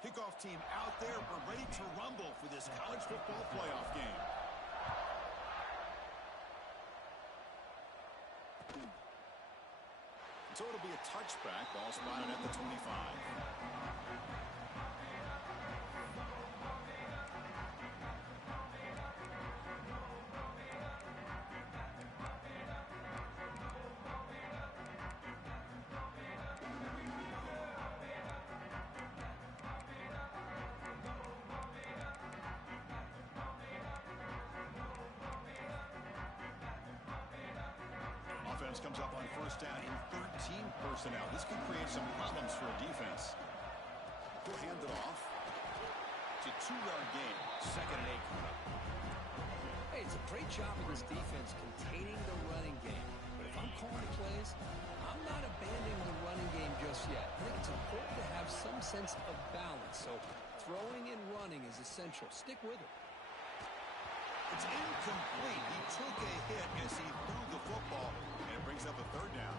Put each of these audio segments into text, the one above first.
Kickoff team out there. We're ready to rumble for this college football playoff game. So it'll be a touchback. Ball spotted at the 25. Offense comes up on first down in 13 personnel. This could create some problems for a defense. He'll hand it off. It's a 2-yard gain. 2nd and 8 coming up. Hey, it's a great job of this defense containing the running game. But if I'm calling the plays, I'm not abandoning the running game just yet. I think it's important to have some sense of balance. So throwing and running is essential. Stick with it. It's incomplete. He took a hit as he threw the football, and it brings up a 3rd down.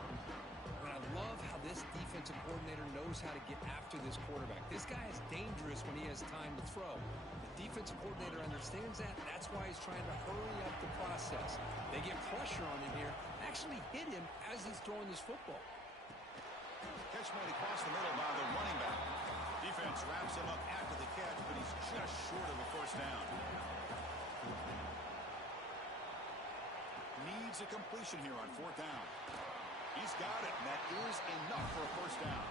And I love how this defensive coordinator knows how to get after this quarterback. This guy is dangerous when he has time to throw. The defensive coordinator understands that. That's why he's trying to hurry up the process. They get pressure on him here, actually hit him as he's throwing this football. Catch made across the middle by the running back. Defense wraps him up after the catch, but he's just short of a 1st down. Needs a completion here on 4th down. He's got it, and that is enough for a 1st down.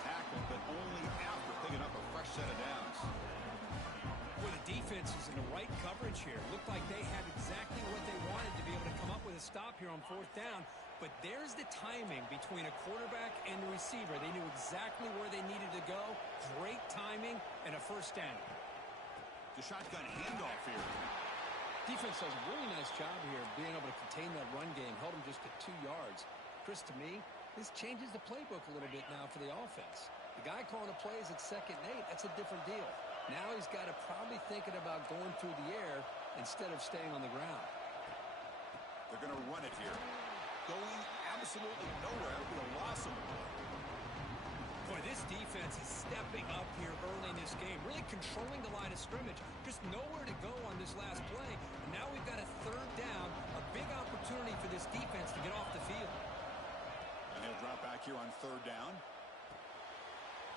Tackled, but only after picking up a fresh set of downs. Well, the defense is in the right coverage here. Looked like they had exactly what they wanted to be able to come up with a stop here on 4th down. But there's the timing between a quarterback and the receiver. They knew exactly where they needed to go. Great timing and a 1st down. The shotgun handoff here. Defense does a really nice job here of being able to contain that run game. Held him just at 2 yards. Chris, to me, this changes the playbook a little bit now for the offense. The guy calling the plays at 2nd and 8, that's a different deal. Now he's got to probably thinking about going through the air instead of staying on the ground. They're going to run it here. Going absolutely nowhere. It'll be a loss of one. Boy, this defense is stepping up here early in this game, really controlling the line of scrimmage. Just nowhere to go on this last play. And now we've got a 3rd down, a big opportunity for this defense to get off the field. And he'll drop back here on 3rd down.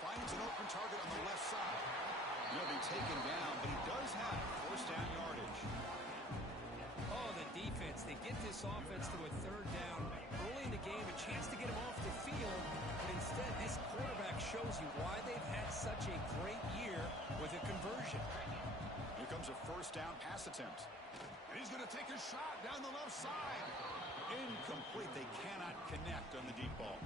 Finds an open target on the left side. He'll be taken down, but he does have 1st down yardage. Oh, the defense, they get this offense to a 3rd down early in the game, a chance to get him off the field, but instead this quarterback shows you why they've had such a great year with a conversion. Here comes a 1st down pass attempt. And he's going to take a shot down the left side. Incomplete. They cannot connect on the deep ball.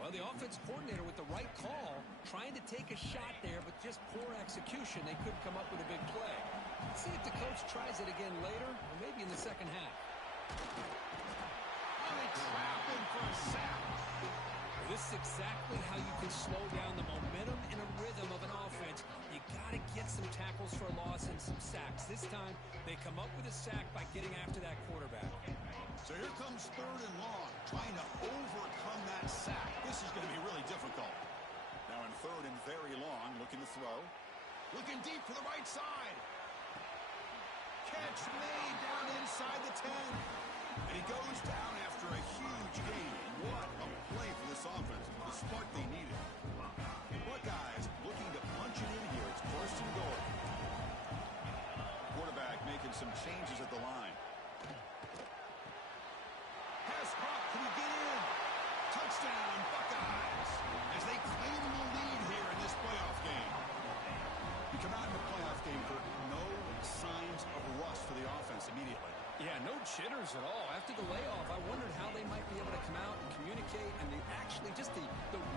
Well, the offense coordinator with the right call, trying to take a shot there, but just poor execution. They couldn't come up with a big play. Let's see if the coach tries it again later, or maybe in the 2nd half. Oh, they trap him for a sack. Well, this is exactly how you can slow down the momentum and a rhythm of an offense. You got to get some tackles for a loss and some sacks. This time, they come up with a sack by getting after that quarterback. So here comes 3rd and long, trying to overcome that sack. This is going to be really difficult. Now in 3rd and very long, looking to throw. Looking deep for the right side. Catch made down inside the 10. And he goes down after a huge gain. What a play for this offense. The spark they needed. Buckeyes looking to punch it in here. It's 1st and goal. Quarterback making some changes at the line. Can he get in? Touchdown, Buckeyes, as they claim the lead here in this playoff game. You come out in the playoff game, Kirk, no signs of rust for the offense immediately. Yeah, no jitters at all. After the layoff, I wondered how they might be able to come out and communicate, and actually just the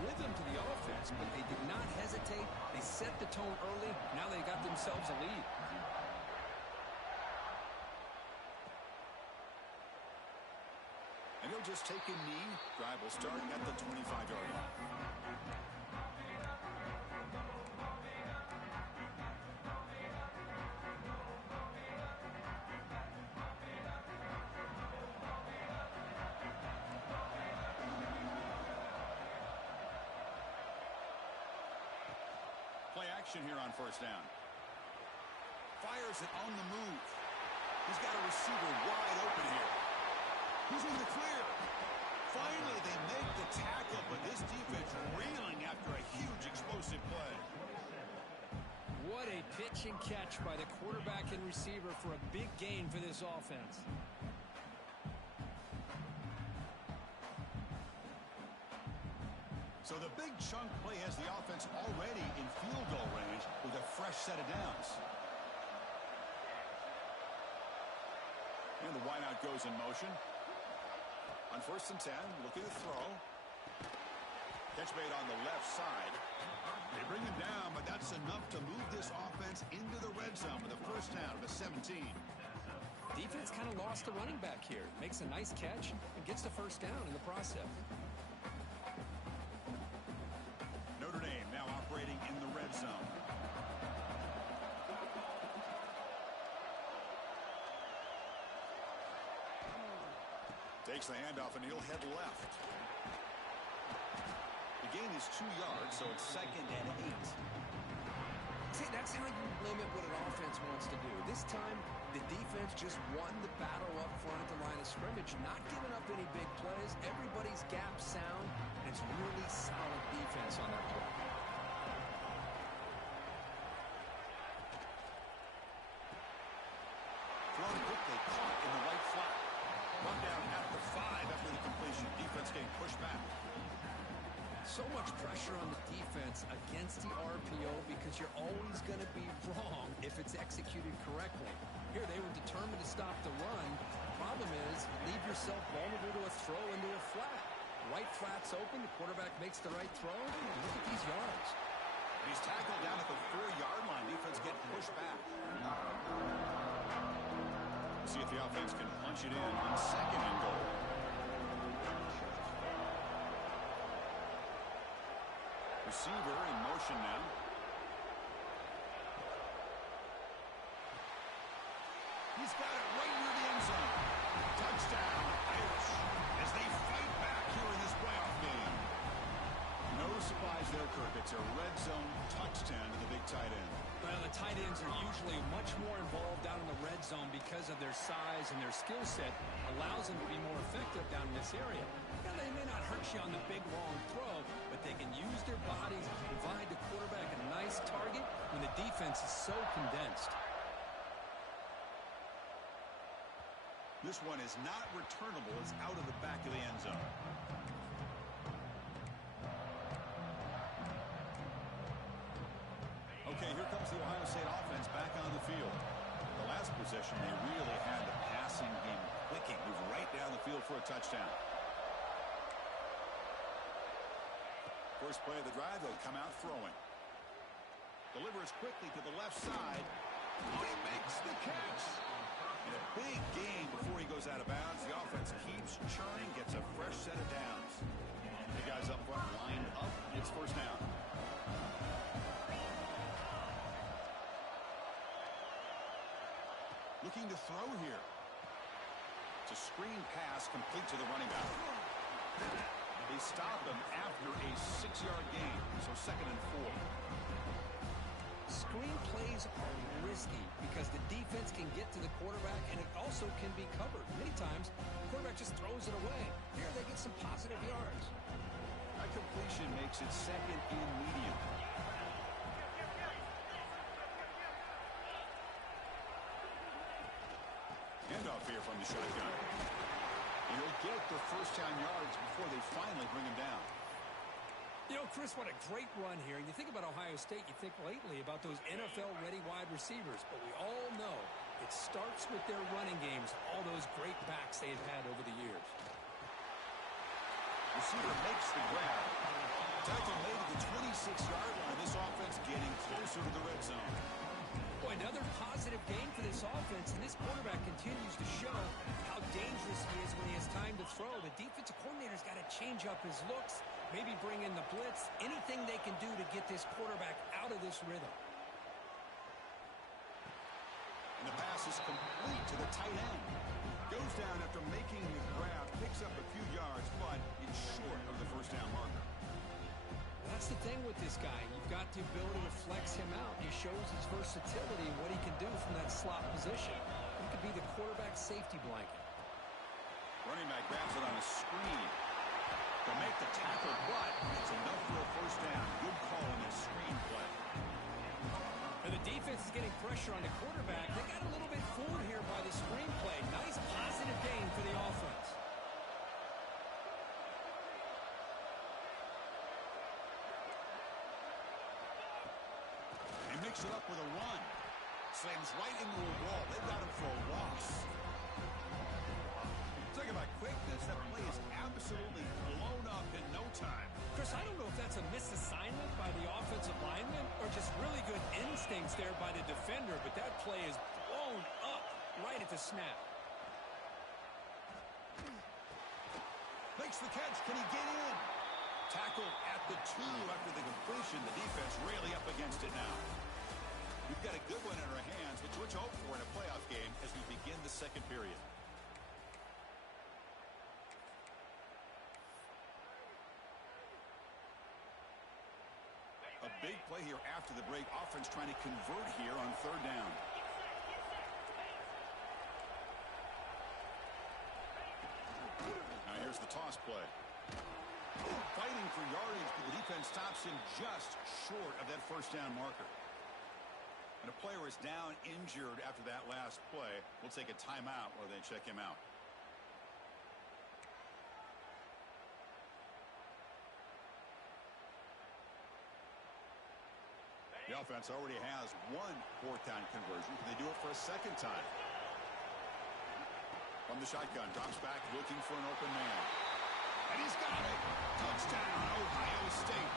rhythm to the offense, but they did not hesitate. They set the tone early. Now they got themselves a lead. And he'll just take a knee. Drive will start at the 25-yard line. action here on first down. Fires it on the move. He's got a receiver wide open here. He's in the clear. Finally, they make the tackle, but this defense reeling after a huge explosive play. What a pitch and catch by the quarterback and receiver for a big gain for this offense. So the big chunk play has the offense already in field goal range with a fresh set of downs. And the wideout goes in motion. On 1st and 10, looking to throw. Catch made on the left side. They bring him down, but that's enough to move this offense into the red zone with a first down of the 17. Defense kind of lost the running back here. Makes a nice catch and gets the first down in the process. Notre Dame now operating in the red zone. Takes the handoff and he'll head left. The gain is 2 yards, so it's 2nd and 8. See, that's how you limit what an offense wants to do. This time, the defense just won the battle up front at the line of scrimmage, not giving up any big plays. Everybody's gap sound, and it's really solid defense on that play. Thrown quickly, caught in the right flat. Run down at the 5 after the completion. Defense getting pushed back. So much pressure on the defense against the RPO because you're always going to be wrong if it's executed correctly. Here, they were determined to stop the run. Problem is, you leave yourself vulnerable to a throw into a flat. Right flat's open, the quarterback makes the right throw. Look at these yards. He's tackled down at the 4-yard line. Defense getting pushed back. See if the offense can punch it in on 2nd and goal. Receiver in motion now. He's got it right near the end zone. Touchdown, Irish, as they fight back here in this playoff game. No surprise there, Kirk. It's a red zone touchdown to the big tight end. Well, the tight ends are usually much more involved down in the red zone because of their size and their skill set allows them to be more effective down in this area. Now, they may not hurt you on the big, long throw, but they can use their bodies to provide the quarterback a nice target when the defense is so condensed. This one is not returnable. It's out of the back of the end zone. Okay, here comes the Ohio State offense back on the field. The last possession, they really had the passing game clicking. Move right down the field for a touchdown. First play of the drive, they'll come out throwing. Delivers quickly to the left side. Oh, he makes the catch. And a big gain before he goes out of bounds. The offense keeps churning, gets a fresh set of downs. The guys up front lined up. It's first down. Looking to throw here. It's a screen pass complete to the running back. They stop him after a 6-yard gain, so 2nd and 4. Screen plays are risky because the defense can get to the quarterback and it also can be covered. Many times, the quarterback just throws it away. Here they get some positive yards. A completion makes it 2nd and medium. Handoff here from the shotgun. He'll get the first down yards before they finally bring him down. You know, Chris, what a great run here. And you think about Ohio State, you think lately about those NFL-ready wide receivers. But we all know it starts with their running games, all those great backs they've had over the years. Receiver makes the grab. Tackle made at the 26-yard line. This offense getting closer to the red zone. Boy, another positive game for this offense, and this quarterback continues to show how dangerous he is when he has time to throw. The defensive coordinator's got to change up his looks, maybe bring in the blitz, anything they can do to get this quarterback out of this rhythm. And the pass is complete to the tight end. Goes down after making the grab, picks up a few yards, but it's short of the first down marker. That's the thing with this guy. You've got the ability to flex him out. He shows his versatility and what he can do from that slot position. He could be the quarterback safety blanket. Running back grabs it on a screen. They'll make the tackle, but it's enough for a first down. Good call on this screen play. And the defense is getting pressure on the quarterback. They got a little bit fooled here by the screen play. Nice positive gain for the offense. They mix it up with a run. Slams right into a wall. They've got him for a loss. Talk about quickness. That play is absolutely blown up in no time. Chris, I don't know if that's a misassignment by the offensive lineman or just really good instincts there by the defender, but that play is blown up right at the snap. Makes the catch. Can he get in? Tackled at the 2 after the completion. The defense really up against it now. We've got a good one in our hands, which we're hope for in a playoff game as we begin the second period. A big play here after the break. Offense trying to convert here on third down. Now here's the toss play. Fighting for yardage, but the defense stops him just short of that first down marker. And a player is down injured after that last play. We'll take a timeout while they check him out. The offense already has one fourth down conversion. Can they do it for a second time? From the shotgun, drops back looking for an open man. And he's got it. Touchdown, Ohio State.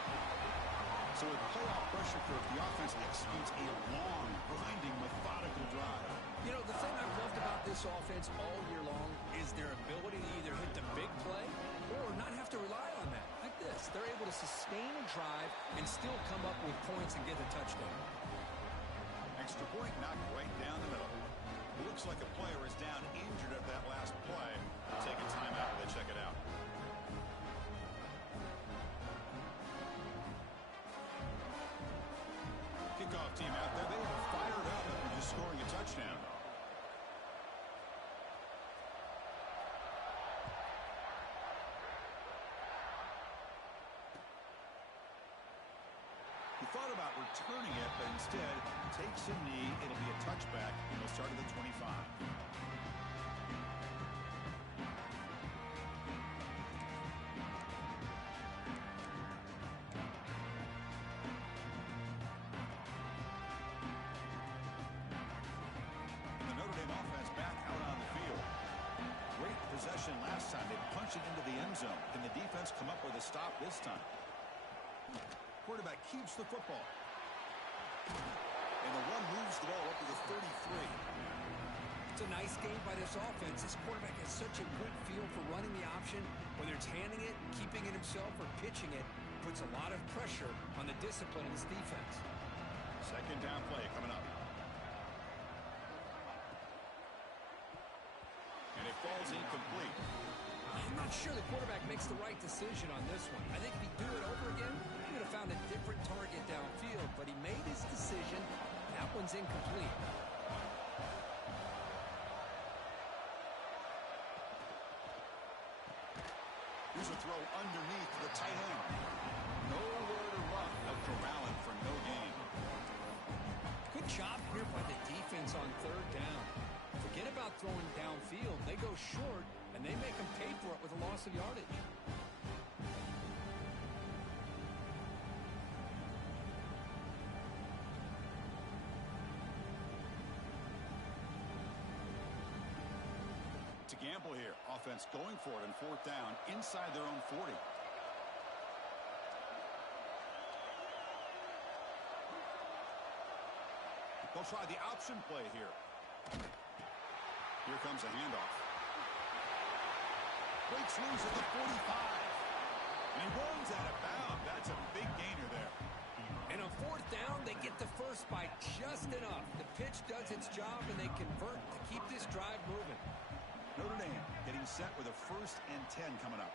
So with playoff pressure curve, the offense executes a long, grinding, methodical drive. You know, the thing I've loved about this offense all year long is their ability to either hit the big play or not have to rely on that. Like this, they're able to sustain a drive and still come up with points and get a touchdown. Extra point knocked right down the middle. It looks like a player is down injured at that last play. We'll take a timeout while they check it out. Kickoff team out there. They are fired up after just scoring a touchdown. He thought about returning it, but instead takes a knee. It'll be a touchback, and he'll start at the 25. The Notre Dame offense back out on the field. Great possession last time. They punched it into the end zone. Can the defense come up with a stop this time? Quarterback keeps the football. And the one moves the ball up to the 33. It's a nice game by this offense. This quarterback has such a good feel for running the option. Whether it's handing it, keeping it himself, or pitching it, puts a lot of pressure on the discipline of this defense. Second down play coming up. And it falls incomplete. I'm not sure the quarterback makes the right decision on this one. I think if he'd do it over again, he would have found a different target downfield, but he made his decision. That one's incomplete. Here's a throw underneath the tight end. Nowhere to run. They'll corral him for no gain. Good job here by the defense on third down. Forget about throwing downfield. They go short, and they make them pay for it with a loss of yardage. To gamble here. Offense going for it on fourth down inside their own 40. They'll try the option play here. Here comes a handoff. Breaks loose at the 45. And he runs out of bounds. That's a big gainer there. And on fourth down, they get the first by just enough. The pitch does its job, and they convert to keep this drive moving. Notre Dame getting set with a 1st and 10 coming up.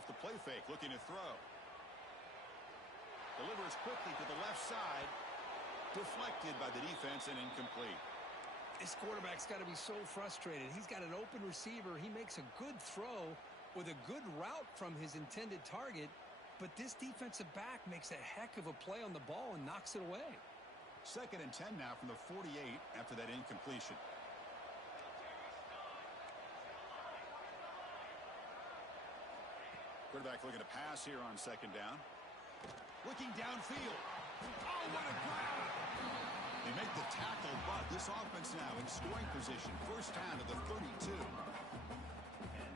Off the play fake, looking to throw. Delivers quickly to the left side. Deflected by the defense and incomplete. This quarterback's got to be so frustrated. He's got an open receiver. He makes a good throw with a good route from his intended target, but this defensive back makes a heck of a play on the ball and knocks it away. 2nd and 10 now from the 48 after that incompletion. Quarterback looking to pass here on 2nd down. Looking downfield. Oh, what a grab! They make the tackle, but this offense now in scoring position. 1st down to the 32.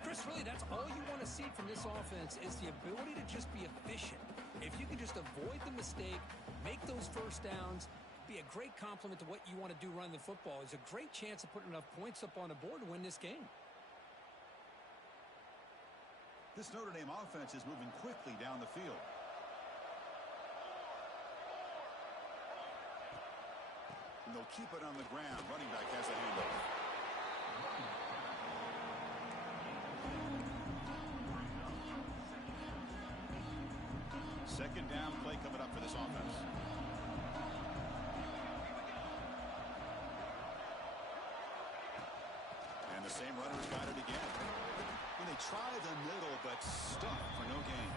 Chris, really, that's all you want to see from this offense is the ability to just be efficient. If you can just avoid the mistake, make those 1st downs, be a great compliment to what you want to do running the football. It's a great chance of putting enough points up on the board to win this game. This Notre Dame offense is moving quickly down the field. And they'll keep it on the ground. Running back has a handoff. 2nd down play coming up for this offense. And the same runner's got it again. And they try the middle, but stuck for no gain.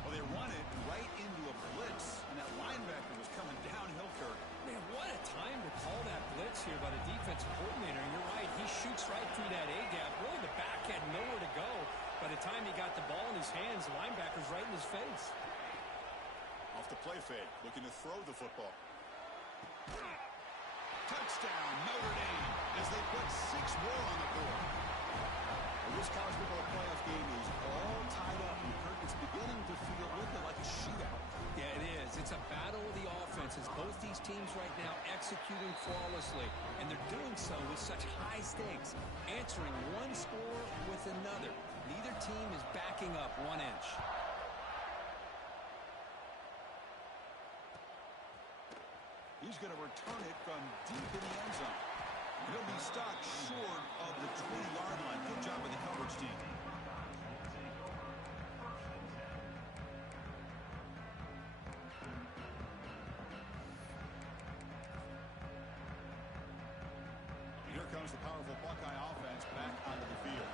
Well, they run it right into a blitz, and that linebacker was coming downhill, Kirk. Man, what a time to call that blitz here by the defensive coordinator. And you're right, he shoots right through that A-gap. Really, the back had nowhere to go. By the time he got the ball in his hands, the linebacker's right in his face. Off the play fake, looking to throw the football. Touchdown, Notre Dame, as they put 6 more on the board. Well, this college football playoff game is all tied up. It's beginning to feel a little bit like a shootout. Yeah, it is. It's a battle of the offenses. Both these teams right now executing flawlessly, and they're doing so with such high stakes, answering one score with another. Neither team is backing up 1 inch. He's going to return it from deep in the end zone. He'll be stopped short of the 20-yard line. Good job by the coverage team. Here comes the powerful Buckeye offense back onto the field.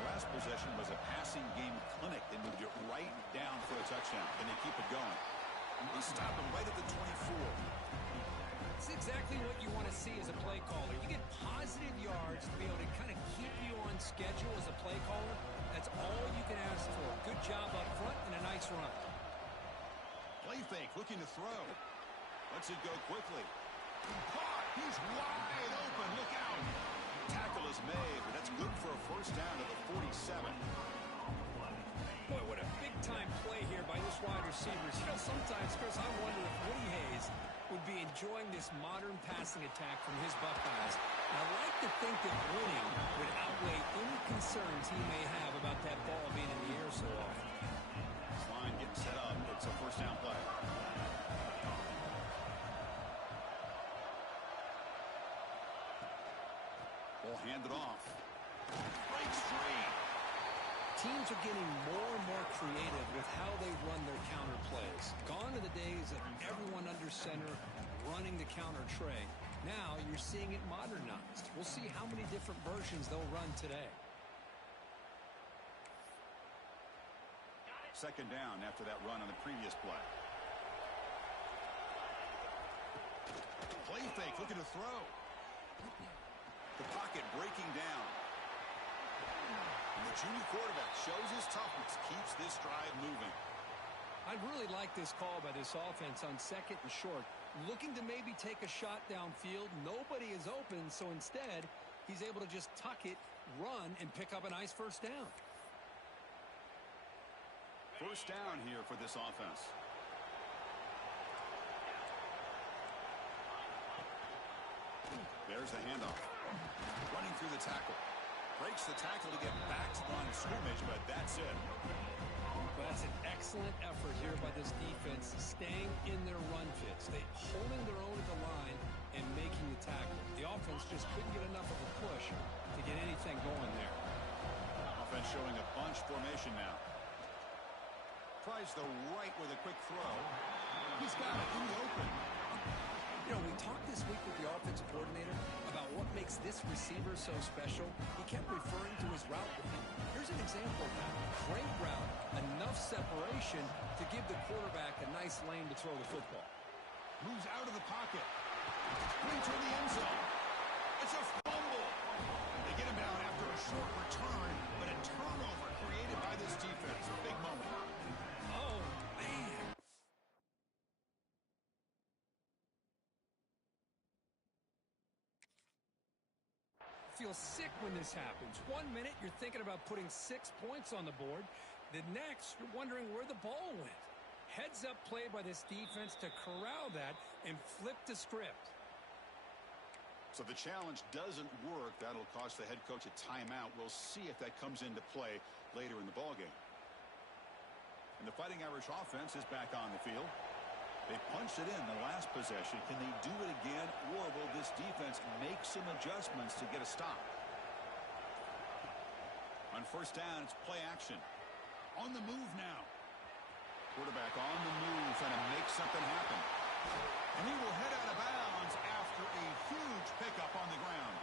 The last possession was a passing game clinic. They moved it right down for a touchdown. Can they keep it going? They stop him right at the 24. It's exactly what you want to see as a play caller. You get positive yards to be able to kind of keep you on schedule as a play caller. That's all you can ask for. Good job up front and a nice run. Play fake, looking to throw. Lets it go quickly. Caught! He's wide open. Look out! Tackle is made, but that's good for a 1st down at the 47. Boy, what a big-time play here by this wide receivers. You know, sometimes, Chris, I wonder if Woody Hayes would be enjoying this modern passing attack from his Buckeyes. I like to think that winning would outweigh any concerns he may have about that ball being in the air so often. This line getting set up. It's a 1st down play. Ball handed off. Breaks free. Teams are getting more and more creative with how they run their counter plays. Gone are the days of everyone under center running the counter tray. Now you're seeing it modernized. We'll see how many different versions they'll run today. 2nd down after that run on the previous play. Play fake, looking to throw. The pocket breaking down. And the junior quarterback shows his toughness, keeps this drive moving. I'd really like this call by this offense on 2nd and short. Looking to maybe take a shot downfield. Nobody is open, so instead, he's able to just tuck it, run, and pick up a nice 1st down. 1st down here for this offense. There's the handoff. Running through the tackle. Breaks the tackle to get back to the line of scrimmage, but that's it. Well, that's an excellent effort here by this defense, staying in their run fits. They holding their own at the line and making the tackle. The offense just couldn't get enough of a push to get anything going there. defense showing a bunch formation now. Tries the right with a quick throw. He's got it in the open. You know, we talked this week with the offensive coordinator about what makes this receiver so special. He kept referring to his route running. Here's an example of that. Great route, enough separation to give the quarterback a nice lane to throw the football. Moves out of the pocket. Putting toward the end zone. It's a fumble. They get him down after a short return, but a turnover created by this defense. Big moment. Oh, man. Feel sick when this happens. 1 minute, you're thinking about putting 6 points on the board. The next, you're wondering where the ball went. Heads-up play by this defense to corral that and flip the script. So the challenge doesn't work. That'll cost the head coach a timeout. We'll see if that comes into play later in the ballgame. And the Fighting Irish offense is back on the field. They punched it in the last possession. Can they do it again, or will this defense make some adjustments to get a stop? On first down, it's play action. On the move now. Quarterback on the move, trying to make something happen. And he will head out of bounds after a huge pickup on the ground.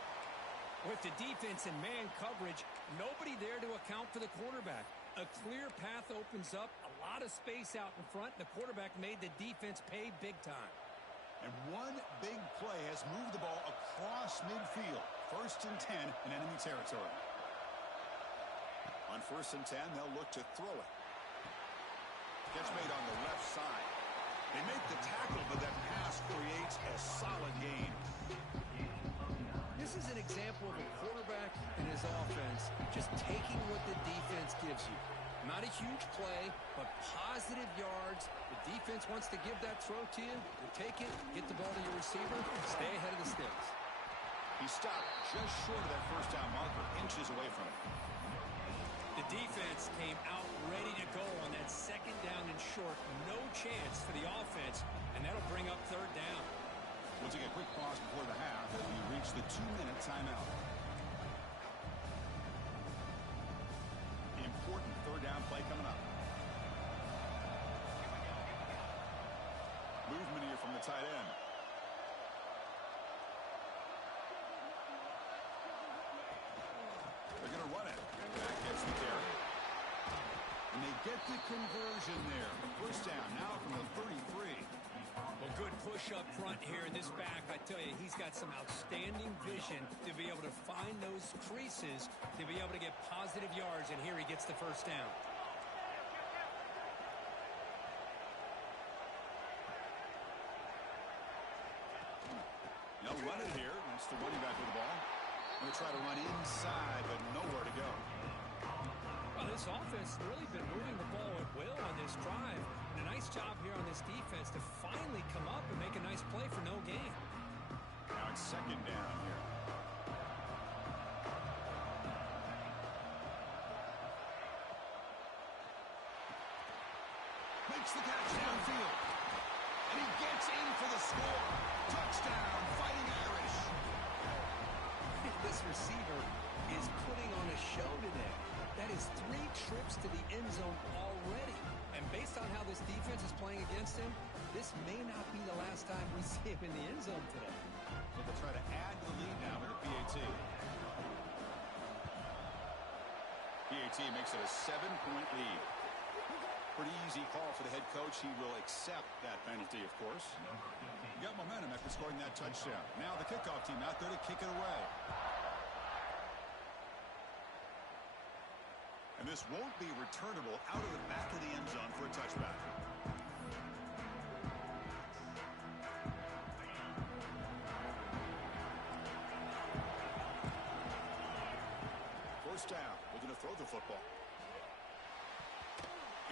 With the defense in man coverage, nobody there to account for the quarterback. A clear path opens up, a lot of space out in front, and the quarterback made the defense pay big time. And one big play has moved the ball across midfield. 1st and 10 in enemy territory. On 1st and 10, they'll look to throw it. Gets made on the left side. They make the tackle, but that pass creates a solid gain. This is an example of a quarterback and his offense just taking what the defense gives you. Not a huge play, but positive yards. The defense wants to give that throw to you. You take it, get the ball to your receiver, stay ahead of the sticks. He stopped just short of that first down marker, inches away from it. The defense came out ready to go on that 2nd down and short. No chance for the offense, and that'll bring up 3rd down. We'll take a quick pause before the half as we reach the 2-minute timeout. Important 3rd down play coming up. Movement here from the tight end. They're going to run it. That gets the carry. And they get the conversion there. 1st down now from the 33. Well, good push up front here in this back. I tell you, he's got some outstanding vision to be able to find those creases, to be able to get positive yards, and here he gets the 1st down. They'll run it here. That's the running back with the ball. Going to try to run inside, but nowhere to go. Well, this offense has really been moving the ball at will on this drive. And a nice job here on this defense to finally come up and make a nice play for no gain. Now it's 2nd down here. Makes the catch downfield. And he gets in for the score. Touchdown, Fighting Irish. This receiver is putting on a show today. That is 3 trips to the end zone already. And based on how this defense is playing against him, this may not be the last time we see him in the end zone today. So they'll try to add to the lead now with a PAT. PAT makes it a 7-point lead. Pretty easy call for the head coach. He will accept that penalty, of course. You got momentum after scoring that touchdown. Now the kickoff team out there to kick it away. And this won't be returnable out of the back of the end zone for a touchback. First down. We're going to throw the football.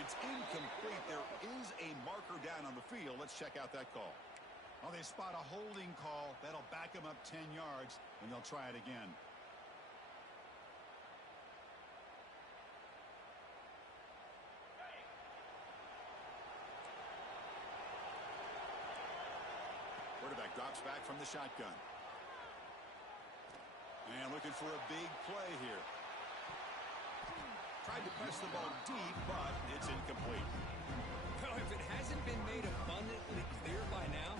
It's incomplete. There is a marker down on the field. Let's check out that call. Well, they spot a holding call. That'll back them up 10 yards, and they'll try it again. Quarterback drops back from the shotgun. And looking for a big play here. tried to press the ball deep, but it's incomplete. Well, if it hasn't been made abundantly clear by now,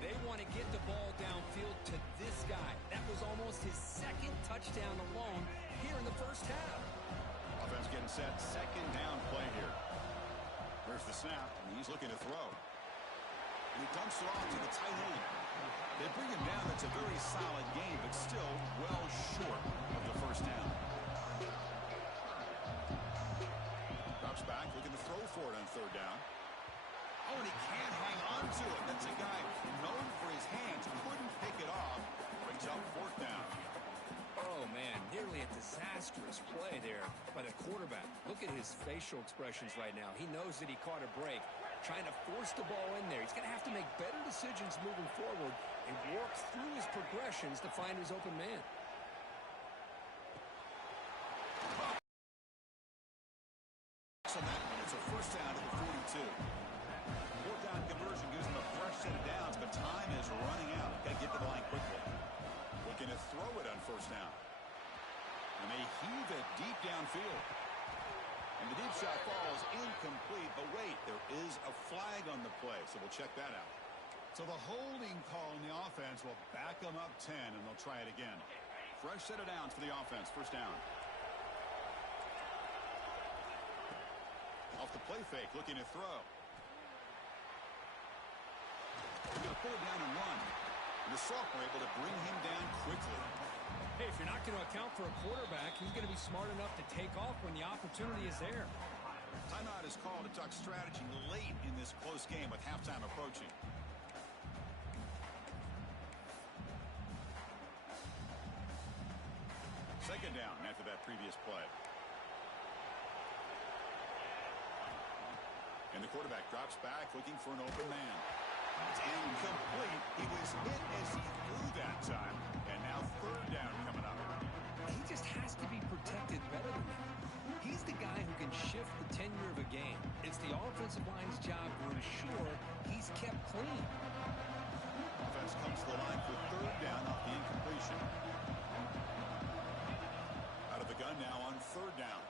they want to get the ball downfield to this guy. That was almost his second touchdown alone here in the first half. Offense getting set. Second down play here. There's the snap, and he's looking to throw. And he dumps it off to the tight end. They bring him down. That's a very solid game, but still well short of the first down. Drops back, looking to throw for it on third down. Oh, and he can't hang on to it. That's a guy known for his hands. Couldn't pick it off. Brings up fourth down. Oh, man, nearly a disastrous play there by the quarterback. Look at his facial expressions right now. He knows that he caught a break, trying to force the ball in there. He's going to have to make better decisions moving forward and work through his progressions to find his open man. So that one, it's a first down to the 42. Fourth down conversion gives him a fresh set of downs, but time is running out. Got to get to the line quickly. Looking to throw it on first down. And they heave it deep downfield. And the deep shot falls incomplete. But wait, there is a flag on the play, so we'll check that out. So the holding call in the offense will back them up 10, and they'll try it again. Fresh set of downs for the offense. First down. Off the play fake, looking to throw. They're going to pull it down and run. And the sophomore able to bring him down quickly. Hey, if you're not going to account for a quarterback, he's going to be smart enough to take off when the opportunity is there. Timeout is called to talk strategy late in this close game with halftime approaching. Second down after that previous play. And the quarterback drops back looking for an open man. It's incomplete. He was hit as he threw that time. And now third down coming up. He just has to be protected better than that. He's the guy who can shift the tenure of a game. It's the offensive line's job to ensure he's kept clean. Offense comes to the line for third down off the incompletion. Out of the gun now on third down.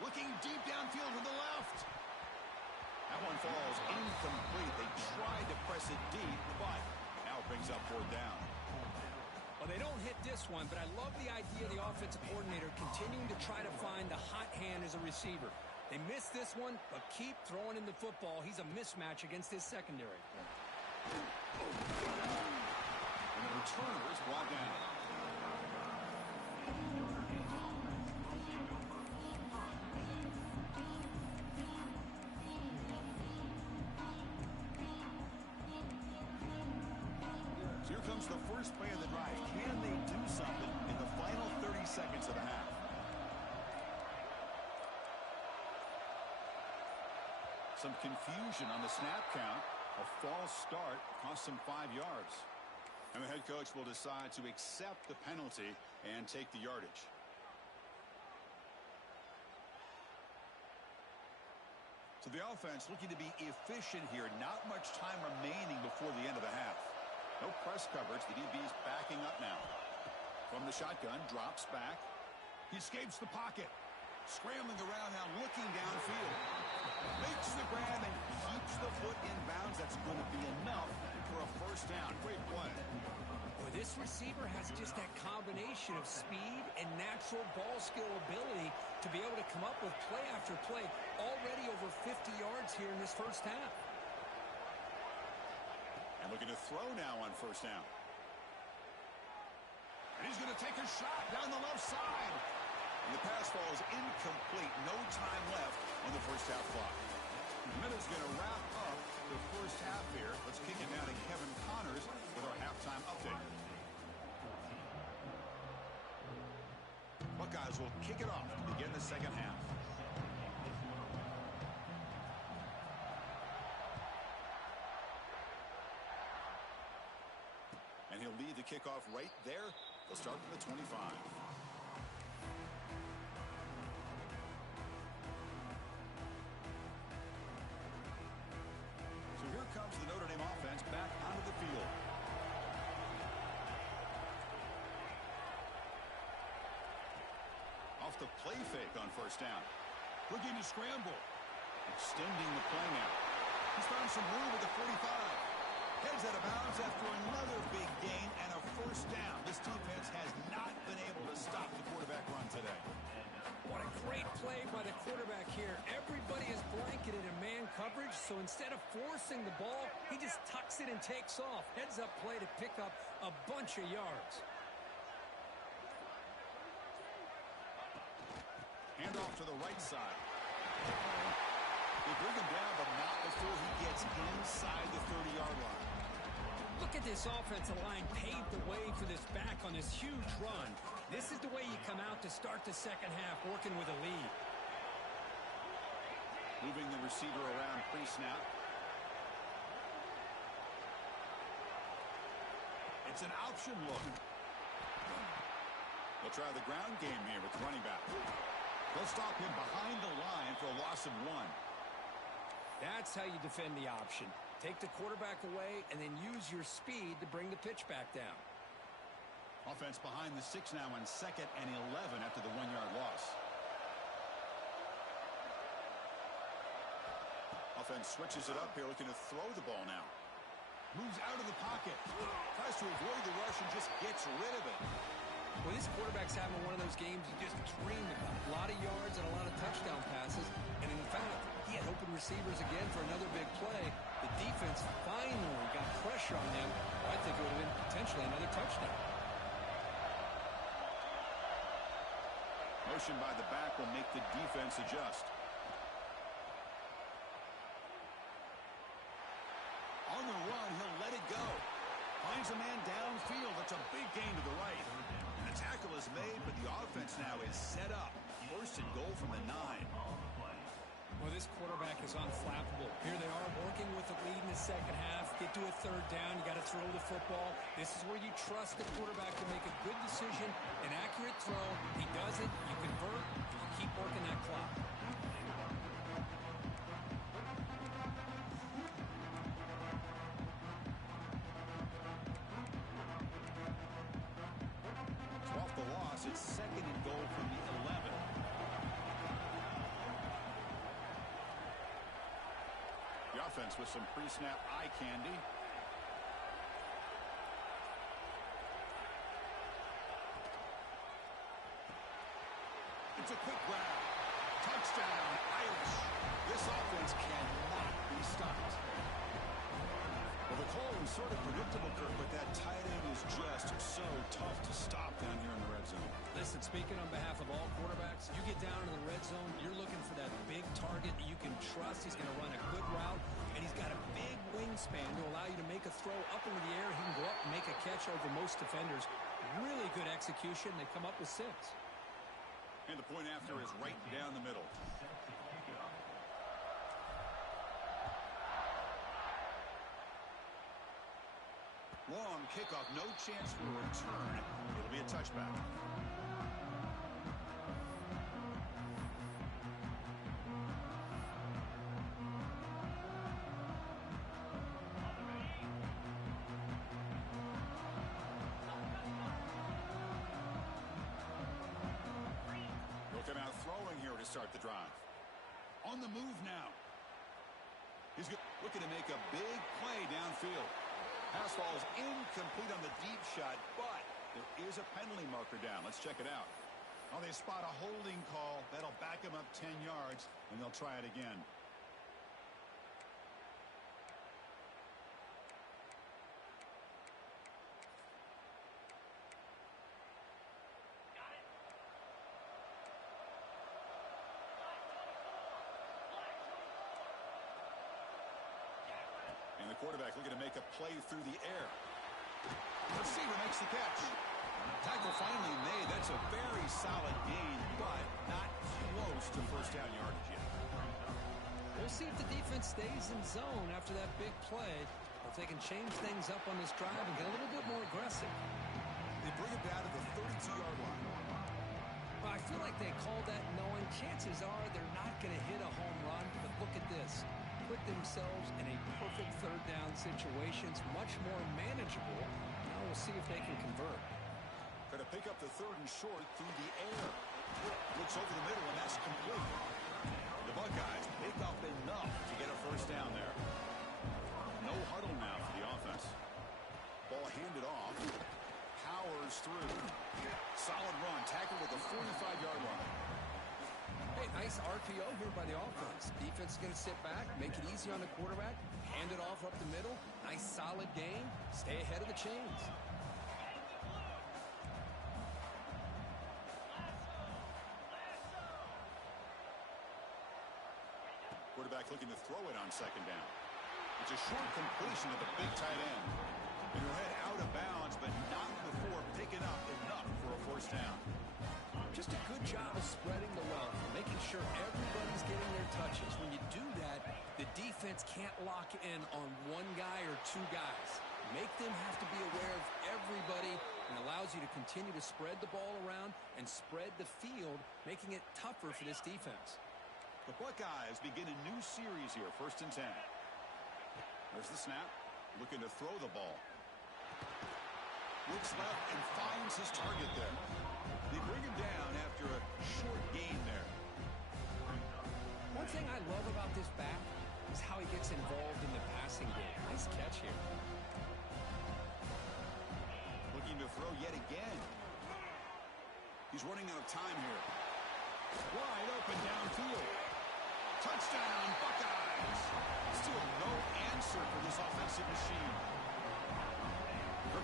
Looking deep downfield to the left. That one falls incomplete. They tried to press it deep, but now it brings up fourth down. Well, they don't hit this one, but I love the idea of the offensive coordinator continuing to try to find the hot hand as a receiver. They missed this one, but keep throwing him the football. He's a mismatch against his secondary. And the returner is brought down. Here comes the first play of the drive. Can they do something in the final 30 seconds of the half? Some confusion on the snap count. A false start cost them 5 yards. And the head coach will decide to accept the penalty and take the yardage. So the offense looking to be efficient here. Not much time remaining before the end of the half. No press coverage. The DB's backing up now. From the shotgun, drops back. He escapes the pocket. Scrambling around now, looking downfield. Makes the grab and keeps the foot in bounds. That's going to be enough for a first down. Great play. Boy, this receiver has just that combination of speed and natural ball skill ability to be able to come up with play after play. Already over 50 yards here in this first half. And looking to throw now on first down. And he's going to take a shot down the left side. And the pass falls incomplete. No time left on the first half clock. The minute's going to wrap up the first half here. Let's kick it now to Kevin Connors with our halftime update. Buckeyes will kick it off to begin the second half. And he'll lead the kickoff right there. They'll start from the 25. So here comes the Notre Dame offense back onto the field. Off the play fake on first down. Looking to scramble. Extending the play now. He's found some room at the 45. Heads out of bounds after another big gain and a first down. This defense has not been able to stop the quarterback run today. What a great play by the quarterback here. Everybody is blanketed in man coverage, so instead of forcing the ball, he just tucks it and takes off. Heads up play to pick up a bunch of yards. Hand off to the right side. They bring him down, but not before he gets inside the 30-yard line. Look at this offensive line paved the way for this back on this huge run. This is the way you come out to start the second half, working with a lead. Moving the receiver around pre-snap. It's an option look. They'll try the ground game here with the running back. They'll stop him behind the line for a loss of 1. That's how you defend the option. Take the quarterback away and then use your speed to bring the pitch back down. Offense behind the 6 now on 2nd and 11 after the 1-yard loss. Offense switches it up here, looking to throw the ball now. Moves out of the pocket. Tries to avoid the rush and just gets rid of it. Well, this quarterback's having one of those games you just dream about. A lot of yards and a lot of touchdown passes. And in fact, he had open receivers again for another big play. The defense finally got pressure on them. I think it would have been potentially another touchdown. Motion by the back will make the defense adjust. On the run, he'll let it go. Finds a man downfield. That's a big gain to the right. And the tackle is made, but the offense now is set up. First and goal from the 9. Well, this quarterback is unflappable. Here they are working with the lead in the second half. Get to a 3rd down. You got to throw the football. This is where you trust the quarterback to make a good decision, an accurate throw. He does it. You convert. You keep working that clock. 12th the loss. It's 2nd and goal from the 11. The offense with some pre-snap eye candy. It's a quick grab. Touchdown, Irish. This offense cannot be stopped. Well, the call was sort of predictable, Kirk, but that tight end is just so tough to stop down here in the red zone. Listen, speaking on behalf of all quarterbacks, you get down in the red zone, you're looking for that big target that you can trust. He's going to run a good route, and he's got a big wingspan to allow you to make a throw up into the air. He can go up and make a catch over most defenders. Really good execution. They come up with 6. And the point after is right down the middle. Long kickoff, no chance for a return. It'll be a touchback. He'll come out throwing here to start the drive. On the move now. He's looking to make a big play downfield. Pass falls incomplete on the deep shot, but there is a penalty marker down. Let's check it out. Oh, they spot a holding call. That'll back him up 10 yards, and they'll try it again. And the quarterback looking to make a play through the air. The receiver makes the catch. Tackle finally made. That's a very solid gain, but not close to first down yardage yet. We'll see if the defense stays in zone after that big play, or if they can change things up on this drive and get a little bit more aggressive. They bring it down to the 32-yard line. Well, I feel like they called that knowing chances are they're not going to hit a home run, but look at this. Put themselves in a perfect 3rd down situation. It's much more manageable. Now we'll see if they can convert. Going to pick up the 3rd and short through the air. Looks over the middle, and that's complete. The Buckeyes pick up enough to get a first down there. No huddle now for the offense. Ball handed off. Powers through. Solid run. Tackled at the 45-yard line. Hey, nice RPO here by the offense. Defense is going to sit back, make it easy on the quarterback, hand it off up the middle. Nice solid gain. Stay ahead of the chains. Quarterback looking to throw it on second down. It's a short completion to the big tight end. It'll head out of bounds, but not before picking up enough for a first down. Just a good job of spreading the wealth, making sure everybody's getting their touches. When you do that, the defense can't lock in on one guy or two guys. Make them have to be aware of everybody, and allows you to continue to spread the ball around and spread the field, making it tougher for this defense. The Buckeyes begin a new series here, 1st and 10. There's the snap, looking to throw the ball. Looks left and finds his target there. They bring him down after a short gain there. One thing I love about this back is how he gets involved in the passing game. Nice catch here. Looking to throw yet again. He's running out of time here. Wide open downfield. Touchdown, Buckeyes. Still no answer for this offensive machine.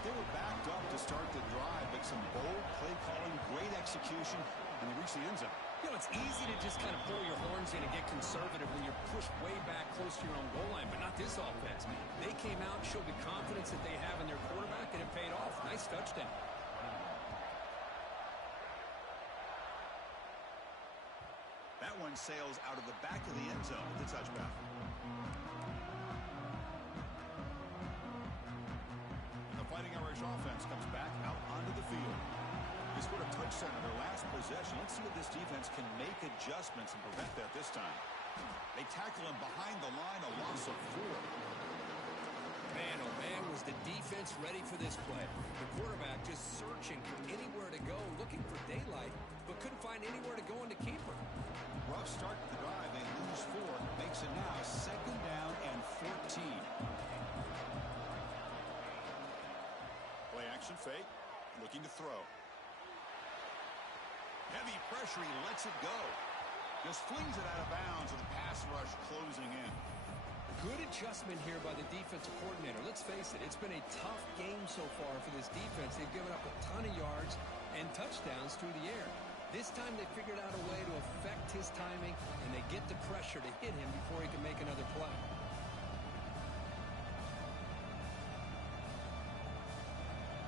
They were backed up to start the drive, but some bold play calling, great execution, and they reach the end zone. You know, it's easy to just kind of pull your horns in and get conservative when you're pushed way back close to your own goal line, but not this offense. They came out and showed the confidence that they have in their quarterback, and it paid off. Nice touchdown. That one sails out of the back of the end zone with the touchback. Fighting Irish offense comes back out onto the field. They scored a touchdown in their last possession. Let's see if this defense can make adjustments and prevent that this time. They tackle him behind the line, a loss of 4. Man, oh man, was the defense ready for this play. The quarterback just searching for anywhere to go, looking for daylight, but couldn't find anywhere to go in the keeper. Rough start to the drive. They lose 4. Makes it now 2nd down and 14. Action fake, looking to throw. Heavy pressure, he lets it go. Just flings it out of bounds with the pass rush closing in. Good adjustment here by the defensive coordinator. Let's face it, it's been a tough game so far for this defense. They've given up a ton of yards and touchdowns through the air. This time they figured out a way to affect his timing, and they get the pressure to hit him before he can make another play.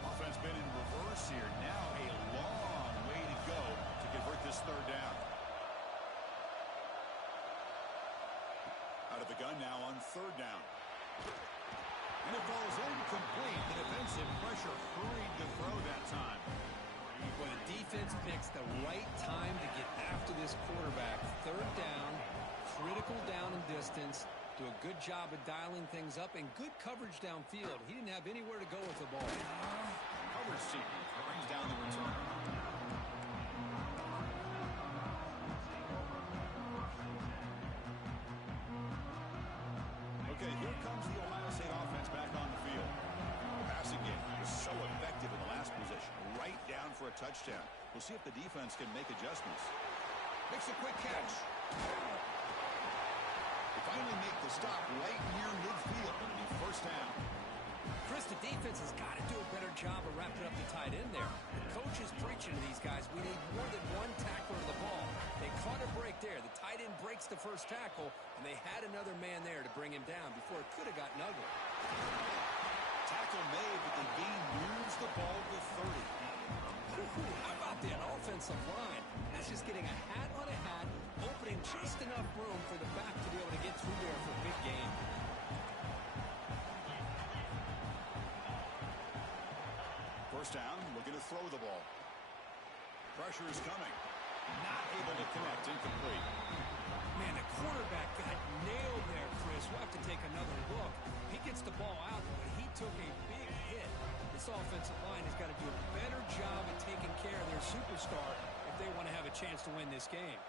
Offense been in reverse here. Now a long way to go to convert this 3rd down. Out of the gun now on 3rd down. And it falls incomplete. The defensive pressure hurried to throw that time. Well, the defense picks the right time to get after this quarterback. 3rd down, critical down and distance. Do a good job of dialing things up and good coverage downfield. He didn't have anywhere to go with the ball. Coverage team brings down the return. Okay, here comes the Ohio State offense back on the field. The passing game was so effective in the last possession. Right down for a touchdown. We'll see if the defense can make adjustments. Makes a quick catch. Finally make the stop right near midfield. It'll be 1st down. Chris, the defense has got to do a better job of wrapping up the tight end there. The coach is preaching to these guys, we need more than one tackler to the ball. They caught a break there. The tight end breaks the first tackle, and they had another man there to bring him down before it could have gotten ugly. Tackle made, but the gain moves the ball to 30. How about that offensive line? That's just getting a hat on a hat, opening just enough room for the back to be able to get through there for a big gain. First down, looking to throw the ball. Pressure is coming. Not able to connect, incomplete. Man, the quarterback got nailed there, Chris. We'll have to take another look. He gets the ball out, but he took a big hit. This offensive line has got to do a better job of taking care of their superstar if they want to have a chance to win this game.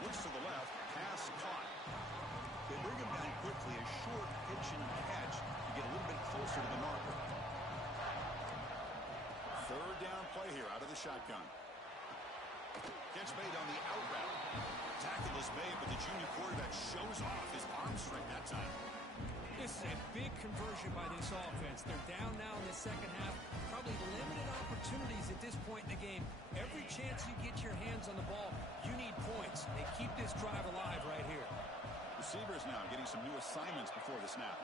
Looks to the left. Pass caught. They bring him down quickly. A short pitch and catch to get a little bit closer to the marker. Third down play here out of the shotgun. Catch made on the out route. Tackle is made, but the junior quarterback shows off his arm strength that time. This is a big conversion by this offense. They're down now in the second half. Probably limited opportunities at this point in the game. Every chance you get your hands on the ball, you need points. They keep this drive alive right here. Receivers now getting some new assignments before the snap.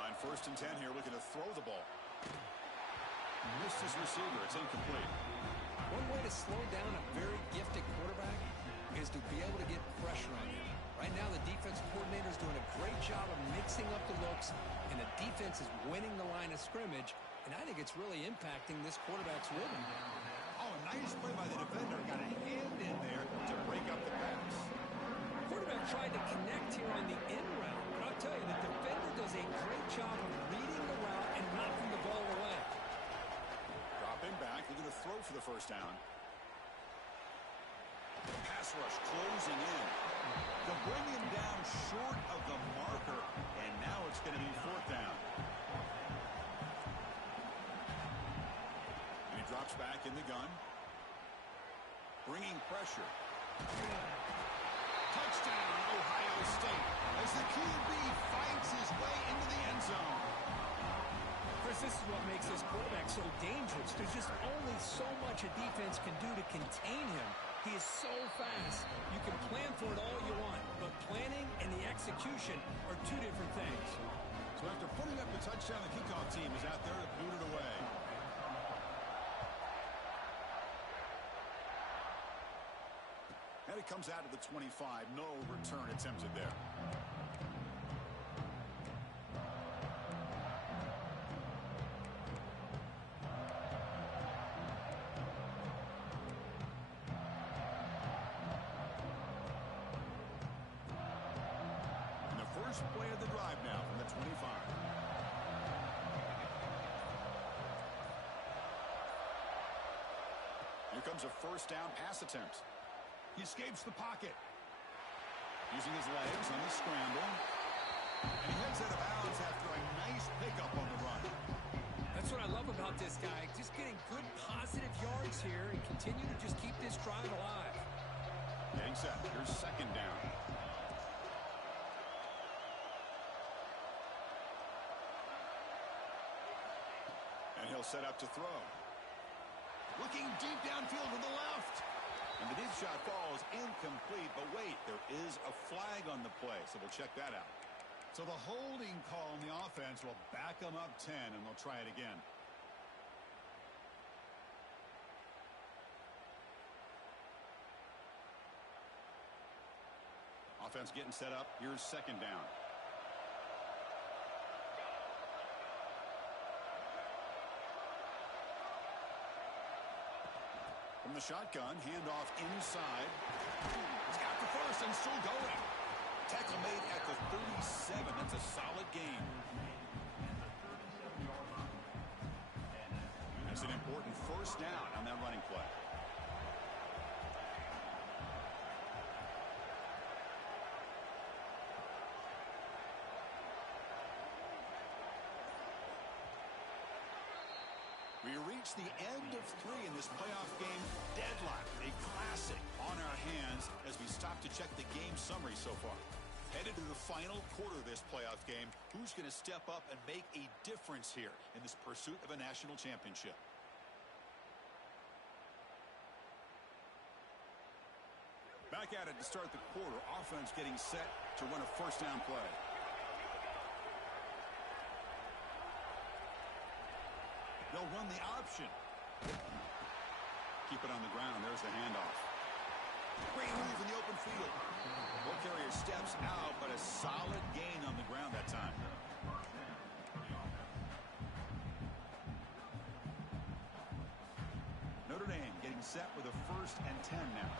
On 1st and 10 here, looking to throw the ball. Missed his receiver. It's incomplete. One way to slow down a very gifted quarterback is to be able to get pressure on him. Right now, the defensive coordinator is doing a great job of mixing up the looks, and the defense is winning the line of scrimmage, and I think it's really impacting this quarterback's rhythm. Oh, nice play by the defender. Got a hand in there to break up the pass. Quarterback tried to connect here on the in route, but I'll tell you, the defender does a great job of reading the route and knocking the ball away. Dropping back, looking to throw for the first down. Pass rush closing in. They'll bring him down short of the marker, and now it's going to be 4th down. And he drops back in the gun. Bringing pressure. Touchdown, Ohio State, as the QB fights his way into the end zone. Chris, this is what makes this quarterback so dangerous. There's just only so much a defense can do to contain him. He is so fast. You can plan for it all you want, but planning and the execution are two different things. So after putting up the touchdown, the kickoff team is out there to boot it away. And it comes out of the 25. No return attempted there. Play of the drive now from the 25. Here comes a 1st down pass attempt. He escapes the pocket. Using his legs on the scramble. And he heads out of bounds after a nice pickup on the run. That's what I love about this guy. Just getting good positive yards here and continue to just keep this drive alive. Getting set. Here's 2nd down. And he'll set up to throw. Looking deep downfield to the left. And the deep shot falls incomplete. But wait, there is a flag on the play, so we'll check that out. So the holding call on the offense will back them up 10, and they'll try it again. Offense getting set up. Here's 2nd down. From the shotgun, handoff inside. He's got the first and still going. Tackle made at the 37. That's a solid gain. That's an important 1st down on that running play. We reach the end of 3 in this playoff game. Deadlock, a classic on our hands as we stop to check the game summary so far. Headed to the final quarter of this playoff game. Who's going to step up and make a difference here in this pursuit of a national championship? Back at it to start the quarter. Offense getting set to run a 1st down play. They'll run the option. Keep it on the ground. There's the handoff. Great move in the open field. Ball carrier steps out, but a solid gain on the ground that time. Notre Dame getting set with a 1st and 10 now.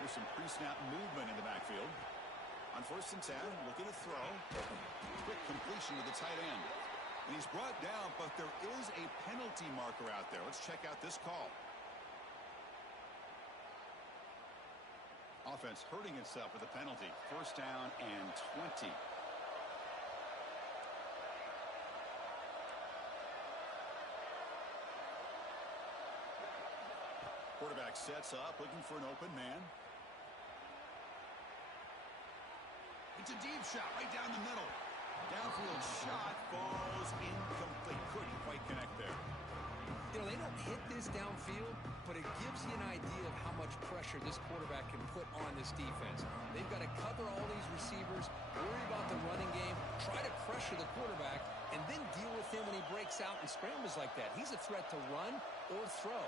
There's some pre-snap movement in the backfield. On 1st and 10, looking to throw. Quick completion to the tight end. And he's brought down, but there is a penalty marker out there. Let's check out this call. Offense hurting itself with a penalty. 1st down and 20. Quarterback sets up, looking for an open man. It's a deep shot right down the middle. Downfield shot falls incomplete. Couldn't quite connect there. You know, they don't hit this downfield, but it gives you an idea of how much pressure this quarterback can put on this defense. They've got to cover all these receivers, worry about the running game, try to pressure the quarterback, and then deal with him when he breaks out and scrambles like that. He's a threat to run or throw.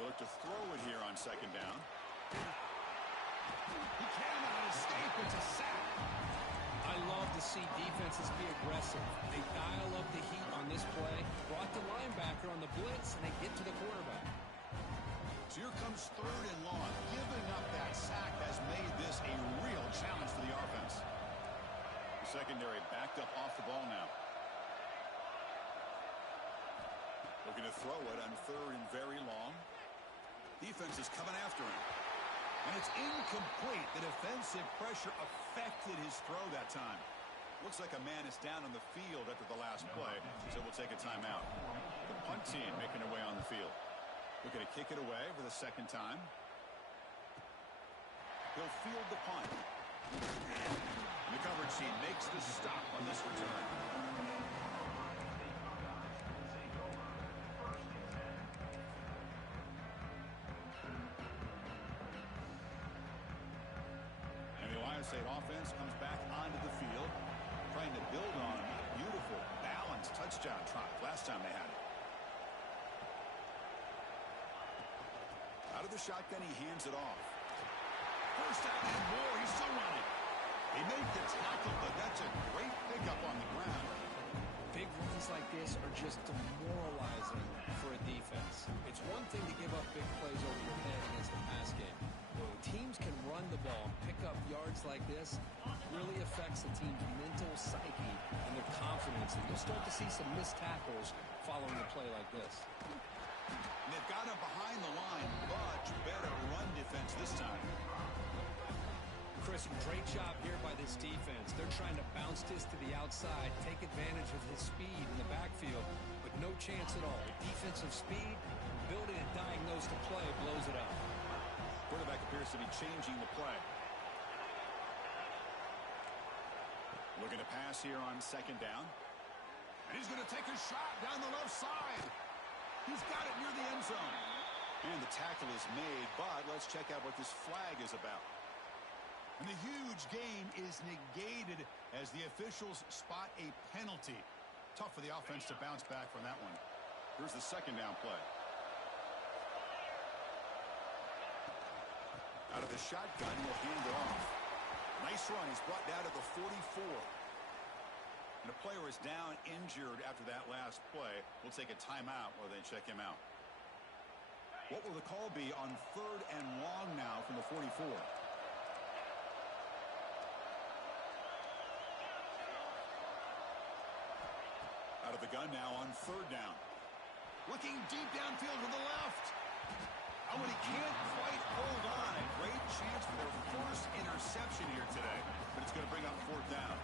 They look to throw it here on 2nd down. He cannot escape. It's a sack. I love to see defenses be aggressive. They dial up the heat on this play, brought the linebacker on the blitz, and they get to the quarterback. So here comes 3rd and long. Giving up that sack has made this a real challenge for the offense. The secondary backed up off the ball now. Looking to throw it on 3rd and very long. Defense is coming after him. And it's incomplete. The defensive pressure affected his throw that time. Looks like a man is down on the field after the last play, so we'll take a timeout. The punt team making their way on the field. Looking to kick it away for the 2nd time. He'll field the punt. And the coverage team makes the stop on this return. State offense comes back onto the field, trying to build on a beautiful, balanced touchdown drive last time they had it. Out of the shotgun, he hands it off. 1st down and more. He's still running. He made the tackle, but that's a great pickup on the ground. Big runs like this are just demoralizing for a defense. It's one thing to give up big plays over your head against the pass game. When teams can run the ball and pick up yards like this, really affects the team's mental psyche and their confidence. And you'll start to see some missed tackles following a play like this. And they've got him behind the line. Much better run defense this time. Chris, great job here by this defense. They're trying to bounce this to the outside, take advantage of his speed in the backfield, but no chance at all. Defensive speed, ability to diagnose the play, blows it up. Quarterback appears to be changing the play. Looking to pass here on 2nd down. And he's going to take a shot down the left side. He's got it near the end zone. And the tackle is made, but let's check out what this flag is about. And the huge gain is negated as the officials spot a penalty. Tough for the offense to bounce back from that one. Here's the 2nd down play. Out of the shotgun, he'll hand it off. Nice run. He's brought down to the 44. And the player is down injured after that last play. We'll take a timeout while they check him out. What will the call be on 3rd and long now from the 44? Out of the gun now on 3rd down. Looking deep downfield to the left. Oh, and he can't quite hold on. A great chance for their first interception here today, but it's going to bring up 4th down.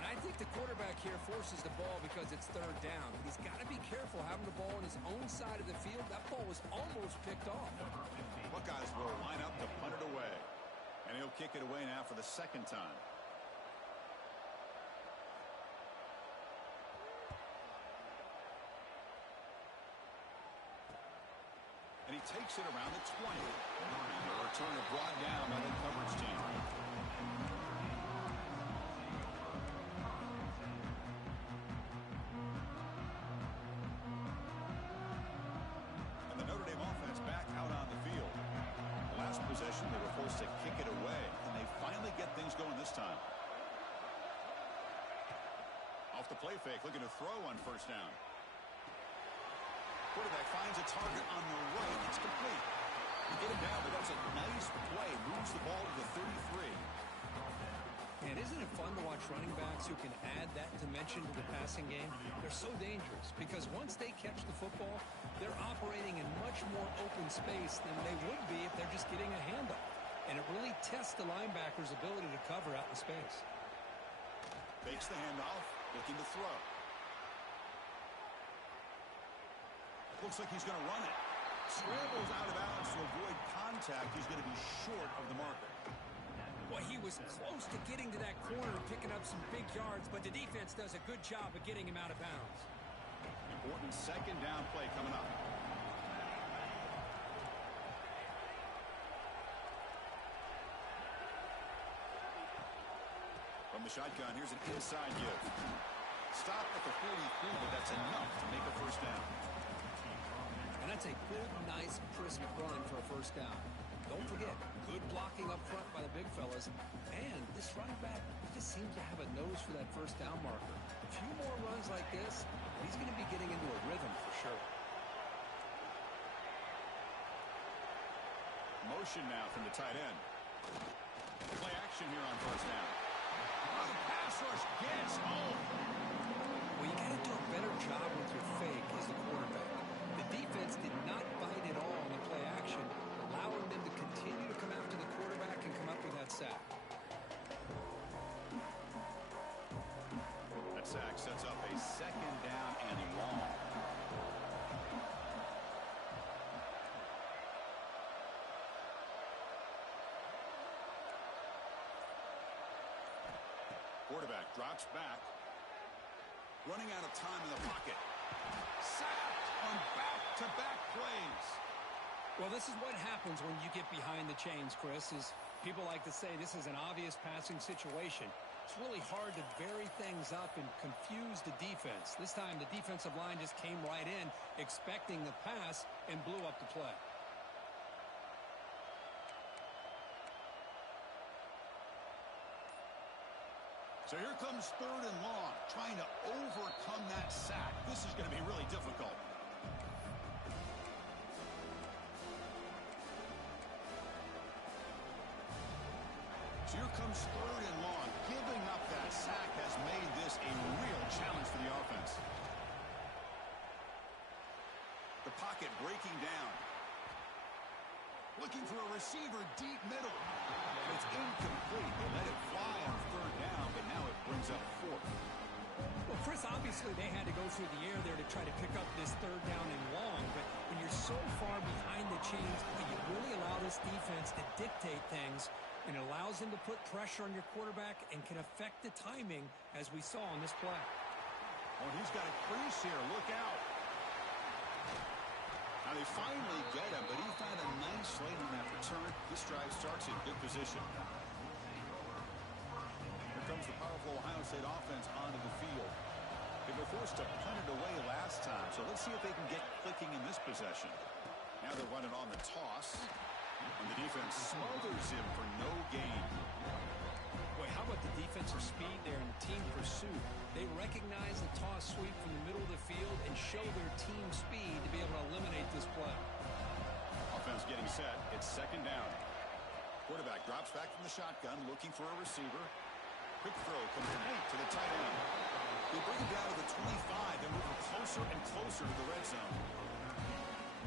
And I think the quarterback here forces the ball because it's 3rd down. He's got to be careful having the ball on his own side of the field. That ball was almost picked off. Buckeyes will line up to punt it away. And he'll kick it away now for the 2nd time. And he takes it around the 20. The return is brought down by the coverage team. And the Notre Dame offense back out on the field. Last possession, they were forced to kick it away, and they finally get things going this time. Off the play fake, looking to throw on 1st down. Quarterback finds a target on the right. It's complete. You get him down, but that's a nice play. Moves the ball to the 33. And isn't it fun to watch running backs who can add that dimension to the passing game? They're so dangerous because once they catch the football, they're operating in much more open space than they would be if they're just getting a handoff. And it really tests the linebacker's ability to cover out in space. Fakes the handoff, looking to throw. Looks like he's going to run it. Scrambles out of bounds to avoid contact. He's going to be short of the marker. Well, he was close to getting to that corner and picking up some big yards, but the defense does a good job of getting him out of bounds. Important second down play coming up. From the shotgun, here's an inside give. Stop at the 43, but that's enough to make a first down. And that's a good, nice, crisp run for a first down. Don't forget, good blocking up front by the big fellas. And this running back just seems to have a nose for that first down marker. A few more runs like this, he's going to be getting into a rhythm for sure. Motion now from the tight end. Play action here on first down. Oh, the pass rush gets home. Well, you got to do a better job with your fake as the quarterback. The defense did not bite at all on the play action, allowing them to continue to come after the quarterback and come up with that sack. That sack sets up a second down and long. Quarterback drops back. Running out of time in the pocket. Sacked on back-to-back plays. Well, this is what happens when you get behind the chains, Chris, is people like to say this is an obvious passing situation. It's really hard to vary things up and confuse the defense. This time, the defensive line just came right in, expecting the pass, and blew up the play. So here comes third and long, trying to overcome that sack. This is going to be really difficult. So here comes third and long. Giving up that sack has made this a real challenge for the offense. The pocket breaking down. Looking for a receiver deep middle. It's incomplete. They let it fly on third down, but now it brings up fourth. Well, Chris, obviously they had to go through the air there to try to pick up this third down and long, but when you're so far behind the chains, you really allow this defense to dictate things, and it allows them to put pressure on your quarterback and can affect the timing, as we saw on this play. Oh, he's got a crease here. Look out. Now they finally get him, but he found a nice lane on that return. This drive starts in good position. Here comes the powerful Ohio State offense onto the field. They were forced to punt it away last time, so let's see if they can get clicking in this possession. Now they're running on the toss, and the defense smothers him for no gain. Boy, how about the defensive speed there and the team pursuit? They recognize the toss sweep from the middle of the field and show their team speed to be able to eliminate this play. Offense getting set. It's second down. Quarterback drops back from the shotgun, looking for a receiver. Quick throw complete to the tight end. They bring him down to the 25. They're moving closer and closer to the red zone.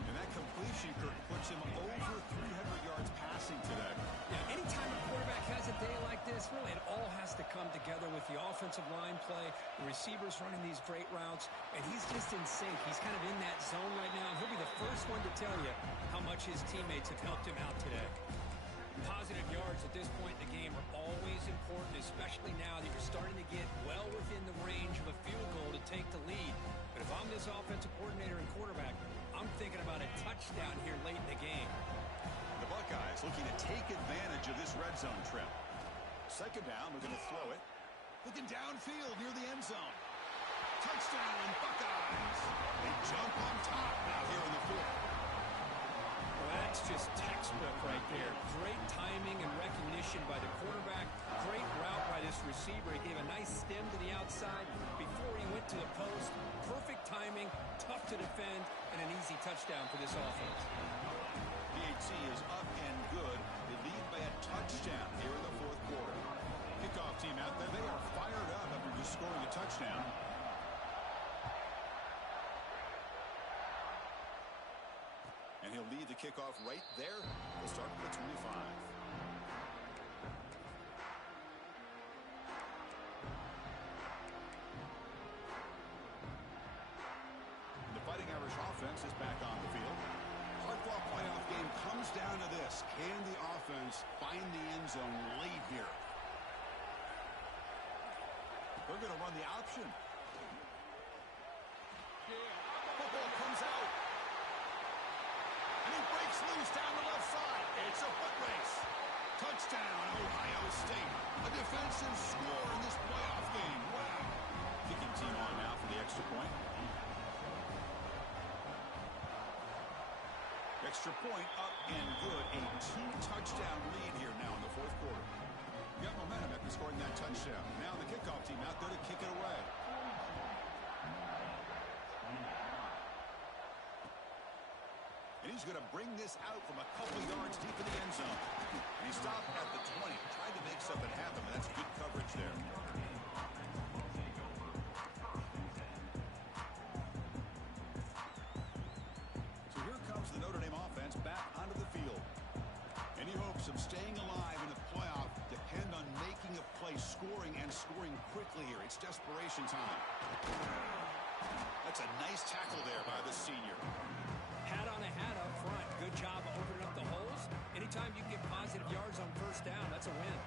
And that completion, Kirk, puts him over 300 yards passing today. Yeah, anytime a quarterback has a day like this, really it all has to come together with the offensive line play, the receivers running these great routes, and he's just in sync. He's kind of in that zone right now, and he'll be the first one to tell you how much his teammates have helped him out today. Positive yards at this point in the game are always important, especially now that you're starting to get well within the range of a field goal to take the lead. But if I'm this offensive coordinator and quarterback, I'm thinking about a touchdown here late in the game. The Buckeyes looking to take advantage of this red zone trip. Second down, we're going to throw it. Looking downfield near the end zone. Touchdown, Buckeyes. They jump on top now here in the fourth. Well, that's just textbook textbook right there. Great timing and recognition by the quarterback. Great route by this receiver. He gave a nice stem to the outside before he went to the post. Perfect timing, tough to defend, and an easy touchdown for this offense. PAT is up and good. They lead by a touchdown here in the fourth quarter. Kickoff team out there. They are fired up after just scoring a touchdown. And he'll lead the kickoff right there. We'll start with the 25. The Fighting Irish offense is back on the field. Hard-fought playoff game comes down to this. Can the offense find the end zone late here? They're going to run the option. Football comes out. And he breaks loose down the left side. It's a foot race. Touchdown, Ohio State. A defensive score in this playoff game. Wow. Kicking team on now for the extra point. Extra point up and good. A two-touchdown lead here now in the fourth quarter. You got momentum after scoring that touchdown. Now the kickoff team out there to kick it away. And he's going to bring this out from a couple yards deep in the end zone. And he stopped at the 20. Tried to make something happen, but that's good coverage there. So here comes the Notre Dame offense back onto the field. Any hopes of staying alive in the playoff depend on making a play, scoring, and scoring quickly here. It's desperation time. That's a nice tackle there by the senior. Hat on a hat up front. Good job opening up the holes. Anytime you get positive yards on first down, that's a win.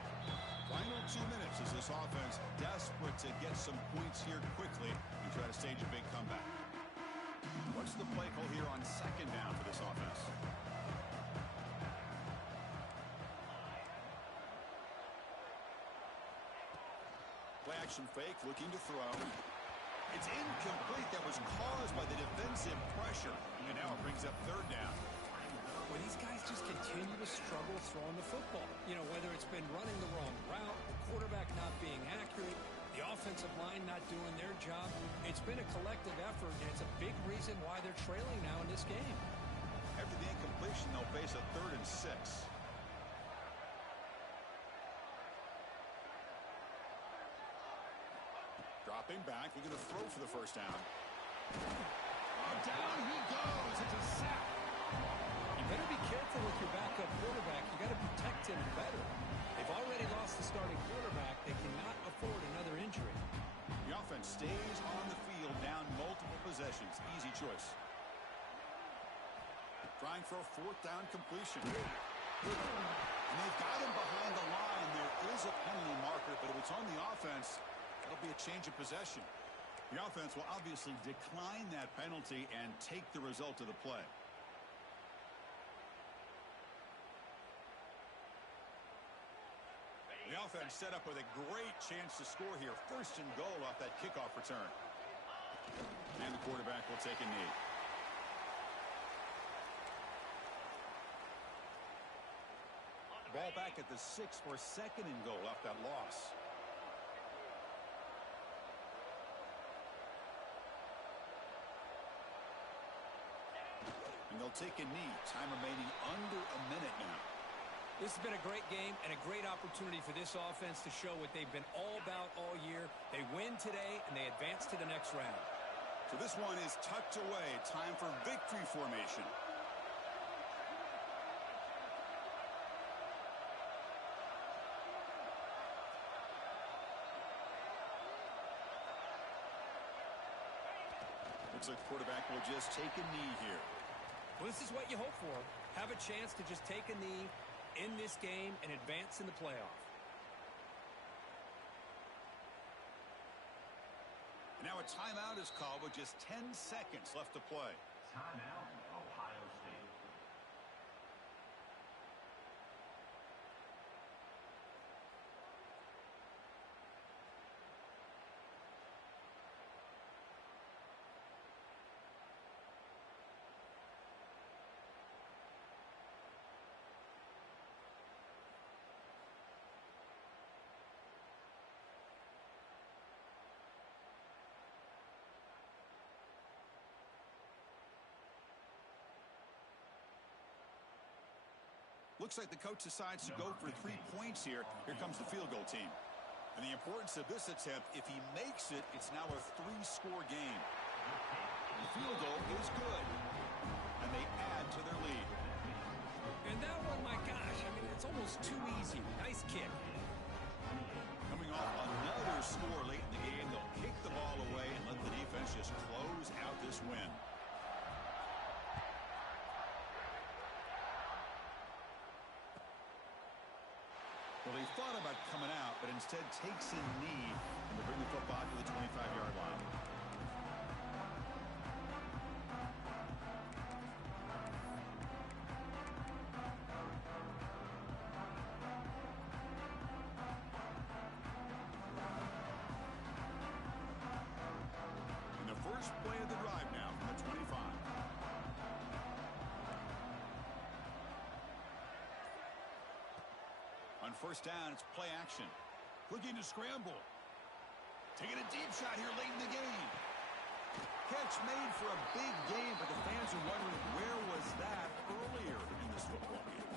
Final 2 minutes as this offense desperate to get some points here quickly and try to stage a big comeback. What's the play call here on second down for this offense? Play action fake, looking to throw. It's incomplete. That was caused by the defensive pressure. And now it brings up third down. Well, these guys just continue to struggle throwing the football. You know, whether it's been running the wrong route, the quarterback not being accurate, the offensive line not doing their job. It's been a collective effort, and it's a big reason why they're trailing now in this game. After the incompletion, they'll face a 3rd and 6. Dropping back, looking to throw for the first down. Oh, down he goes. It's a sack. You better be careful with your backup quarterback. You got to protect him better. They've already lost the starting quarterback. They cannot afford another injury. The offense stays on the field, down multiple possessions. Easy choice. Trying for a 4th down completion. And they've got him behind the line. There is a penalty marker, but if it's on the offense, it'll be a change of possession. The offense will obviously decline that penalty and take the result of the play. The offense set up with a great chance to score here. 1st and goal off that kickoff return. And the quarterback will take a knee. Ball back at the 6 for 2nd and goal off that loss. And they'll take a knee. Time remaining under a minute now. This has been a great game and a great opportunity for this offense to show what they've been all about all year. They win today, and they advance to the next round. So this one is tucked away. Time for victory formation. Looks like the quarterback will just take a knee here. Well, this is what you hope for. Have a chance to just take a knee in this game and advance in the playoff. Now a timeout is called with just 10 seconds left to play. Timeout, Ohio State. Looks like the coach decides to go for 3 points here. Here comes the field goal team. And the importance of this attempt, if he makes it, it's now a 3-score game. The field goal is good. And they add to their lead. And that one, my gosh, I mean, it's almost too easy. Nice kick. Coming off another score late in the game, they'll kick the ball away and let the defense just close out this win. Well, they thought about coming out, but instead takes a knee and they bring the football to the 25-yard line. And the first play of the drive now from the 25. On first down, it's play action. Looking to scramble. Taking a deep shot here late in the game. Catch made for a big game, but the fans are wondering where was that earlier in this football game.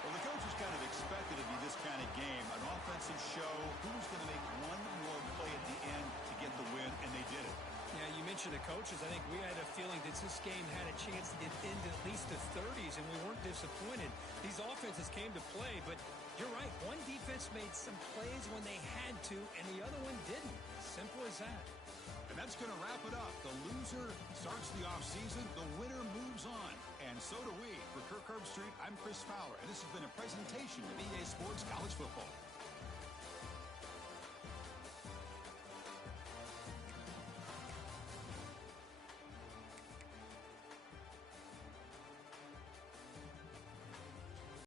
Well, the coaches kind of expected it to be this kind of game. An offensive show. Who's going to make one more play at the end to get the win, and they did it. Yeah, you mentioned the coaches. I think we had a feeling that this game had a chance to get into at least the 30s, and we weren't disappointed. These offenses came to play, but you're right. One defense made some plays when they had to, and the other one didn't. Simple as that. And that's going to wrap it up. The loser starts the offseason. The winner moves on. And so do we. For Kirk Herbstreit, I'm Chris Fowler, and this has been a presentation of EA Sports College Football.